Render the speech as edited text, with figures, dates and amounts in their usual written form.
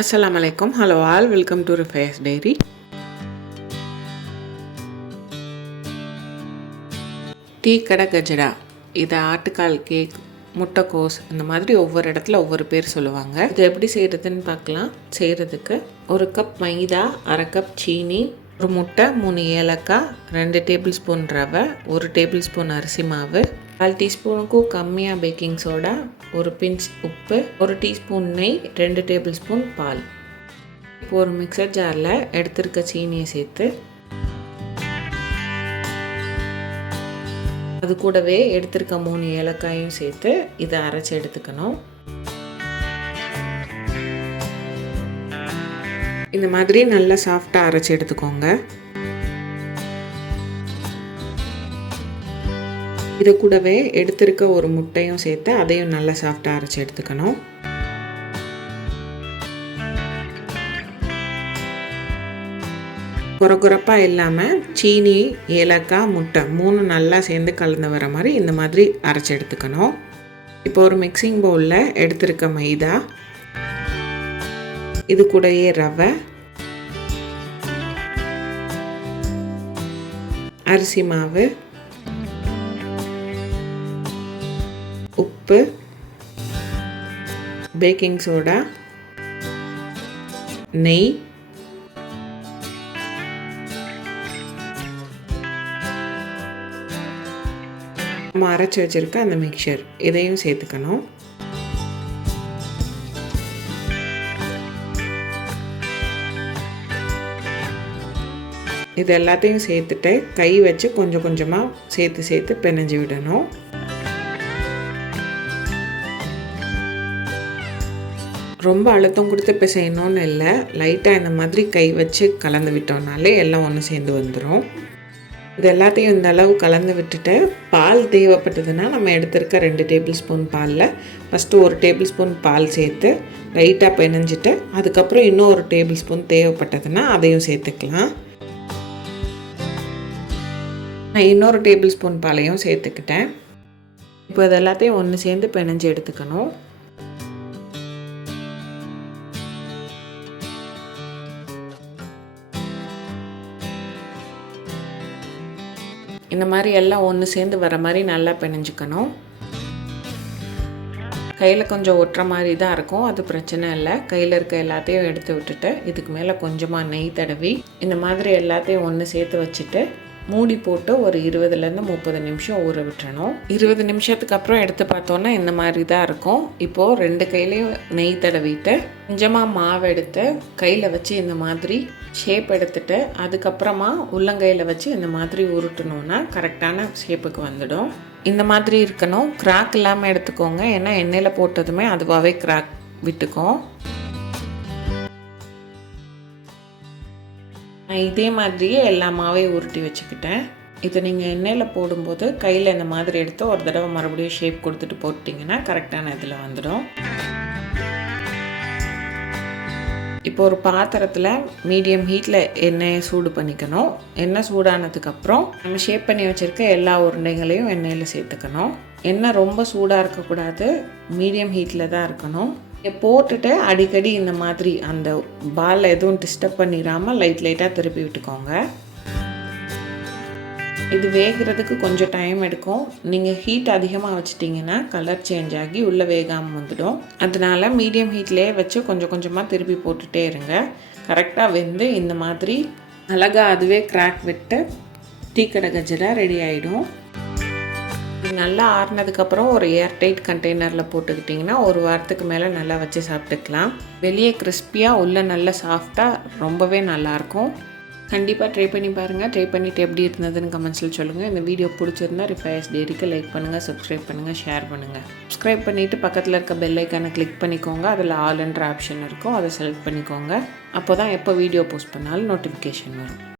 Assalamualaikum. Hello all. Welcome to Rifaya's Dairy. Tea கடை கஜடா, இது ஆட்டுக்கால் கேக், முட்டைக்கோஸ், இந்த மாதிரி ஒவ்வொரு இடத்துல ஒவ்வொரு பேர் சொல்லுவாங்க. இது எப்படி செய்கிறதுன்னு பார்க்கலாம். செய்கிறதுக்கு 1 கப் மைதா, 1/2 கப் சீனி, 1 முட்டை, 3 ஏலக்காய், 2 டேபிள் ஸ்பூன் ரவை, 1 டேபிள் ஸ்பூன் அரிசி மாவு, 1/4 டீஸ்பூனுக்கும் கம்மியாக பேக்கிங் சோடா, 1 பிஞ்ச் உப்பு, 1 டீஸ்பூன் நெய், 2 டேபிள் ஸ்பூன் பால். இப்போ ஒரு மிக்சர் ஜாரில் எடுத்துருக்க சீனியை சேர்த்து அது கூடவே எடுத்துருக்க 3 ஏலக்காயும் சேர்த்து இதை அரைச்சி எடுத்துக்கணும். இந்த மாதிரி நல்லா சாஃப்டாக அரைச்சி எடுத்துக்கோங்க. இது கூடவே எடுத்துருக்க ஒரு முட்டையும் சேர்த்து அதையும் நல்லா சாஃப்டாக அரைச்சி எடுத்துக்கணும். குறகுறப்பாக இல்லாமல் சீனி, ஏலக்காய், முட்டை 3 நல்லா சேர்ந்து கலந்து வர மாதிரி இந்த மாதிரி அரைச்சி எடுத்துக்கணும். இப்போ ஒரு மிக்சிங் பவுலில் எடுத்துருக்க மைதா, இது கூடயே ரவை, அரிசி மாவு, உப்பு, பேக்கிங் சோடா, நெய், நம்ம அரைச்சி வச்சுருக்க அந்த மிக்சர் இதையும் சேர்த்துக்கணும். இது எல்லாத்தையும் சேர்த்துட்டு கை வச்சு கொஞ்சம் கொஞ்சமாக சேர்த்து பிணைஞ்சு விடணும். ரொம்ப அழுத்தம் கொடுத்து பிசையணும்னு இல்லை, லைட்டாக இந்த மாதிரி கை வச்சு கலந்து விட்டோம்னாலே எல்லாம் ஒன்று சேர்ந்து வந்துடும். இது எல்லாத்தையும் இந்த அளவு கலந்து விட்டுட்டு பால் தேவைப்பட்டதுன்னா நம்ம எடுத்துருக்க 2 டேபிள் ஸ்பூன் பாலில் ஃபஸ்ட்டு 1 டேபிள் ஸ்பூன் பால் சேர்த்து லைட்டாக பிணைஞ்சிட்டு அதுக்கப்புறம் இன்னும் 1 டேபிள் ஸ்பூன் தேவைப்பட்டதுன்னா அதையும் சேர்த்துக்கலாம். நான் இன்னொரு டேபிள் ஸ்பூன் பாலையும் சேர்த்துக்கிட்டேன். இப்போ இது எல்லாத்தையும் ஒன்று சேர்ந்து பிணைஞ்சு எடுத்துக்கணும். இந்த மாதிரி எல்லாம் ஒன்று சேர்ந்து வர மாதிரி நல்லா பிணைஞ்சிக்கணும். கையில் கொஞ்சம் ஒட்டுற மாதிரி தான் இருக்கும், அது பிரச்சனை இல்லை. கையில் இருக்க எல்லாத்தையும் எடுத்து விட்டுட்டு இதுக்கு மேலே கொஞ்சமாக நெய் தடவி இந்த மாதிரி எல்லாத்தையும் ஒன்று சேர்த்து வச்சுட்டு மூடி போட்டு ஒரு 20லேருந்து 30 நிமிஷம் ஊற விட்டுறணும். 20 நிமிஷத்துக்கு அப்புறம் எடுத்து பார்த்தோன்னா இந்த மாதிரி தான் இருக்கும். இப்போது 2 கையிலையும் நெய் தடவிட்டு கொஞ்சமாக மாவு எடுத்து கையில் வச்சு இந்த மாதிரி ஷேப் எடுத்துட்டு அதுக்கப்புறமா உள்ளங்கையில் வச்சு இந்த மாதிரி உருட்டணுன்னா கரெக்டான ஷேப்புக்கு வந்துடும். இந்த மாதிரி இருக்கணும். கிராக் இல்லாமல் எடுத்துக்கோங்க, ஏன்னா எண்ணெயில் போட்டதுமே அதுவாகவே கிராக் விட்டுக்கும். நான் இதே மாதிரியே எல்லா மாவையும் உருட்டி வச்சுக்கிட்டேன். இதை நீங்கள் எண்ணெயில் போடும்போது கையில் இந்த மாதிரி எடுத்து ஒரு தடவை மறுபடியும் ஷேப் கொடுத்துட்டு போட்டிங்கன்னா கரெக்டான இதில் வந்துடும். இப்போ ஒரு பாத்திரத்தில் மீடியம் ஹீட்டில் எண்ணெயை சூடு பண்ணிக்கணும். எண்ணெய் சூடானதுக்கப்புறம் நம்ம ஷேப் பண்ணி வச்சுருக்க எல்லா உருண்டைகளையும் எண்ணெயில் சேர்த்துக்கணும். எண்ணெய் ரொம்ப சூடாக இருக்கக்கூடாது, மீடியம் ஹீட்டில் தான் இருக்கணும். போட்டுட்டு அடிக்கடி இந்த மாதிரி அந்த பாலில் எதுவும் டிஸ்டர்ப் பண்ணிடாமல் லைட்டாக திருப்பி விட்டுக்கோங்க. இது வேகிறதுக்கு கொஞ்சம் டைம் எடுக்கும். நீங்கள் ஹீட் அதிகமாக வச்சிட்டிங்கன்னா கலர் சேஞ்ச் ஆகி உள்ளே வேகாமல் வந்துடும். அதனால மீடியம் ஹீட்லேயே வச்சு கொஞ்சம் கொஞ்சமாக திருப்பி போட்டுகிட்டே இருங்க. கரெக்டாக வெந்து இந்த மாதிரி அழகாக அதுவே கிராக் விட்டு டீ கடை கஜடா ரெடி ஆகிடும். நல்லா ஆறுனதுக்கப்புறம் ஒரு ஏர்டைட் கண்டெய்னரில் போட்டுக்கிட்டிங்கன்னா 1 வாரத்துக்கு மேலே நல்லா வச்சு சாப்பிட்டுக்கலாம். வெளியே கிறிஸ்பியாக உள்ள நல்லா சாஃப்டாக ரொம்பவே நல்லாயிருக்கும். கண்டிப்பாக ட்ரை பண்ணி பாருங்கள். ட்ரை பண்ணிவிட்டு எப்படி இருந்ததுன்னு கமெண்ட்ஸில் சொல்லுங்கள். இந்த வீடியோ பிடிச்சிருந்தா ரிஃபயர்ஸ் டெய்ரிக்கு லைக் பண்ணுங்கள், சப்ஸ்கிரைப் பண்ணுங்கள், ஷேர் பண்ணுங்கள். சப்ஸ்கிரைப் பண்ணிவிட்டு பக்கத்தில் இருக்க பெல் ஐக்கானை கிளிக் பண்ணிக்கோங்க. அதில் ஆல்ன்ற ஆப்ஷன் இருக்கும், அதை செலக்ட் பண்ணிக்கோங்க. அப்போ தான் எப்போ வீடியோ போஸ்ட் பண்ணாலும் நோட்டிஃபிகேஷன் வரும்.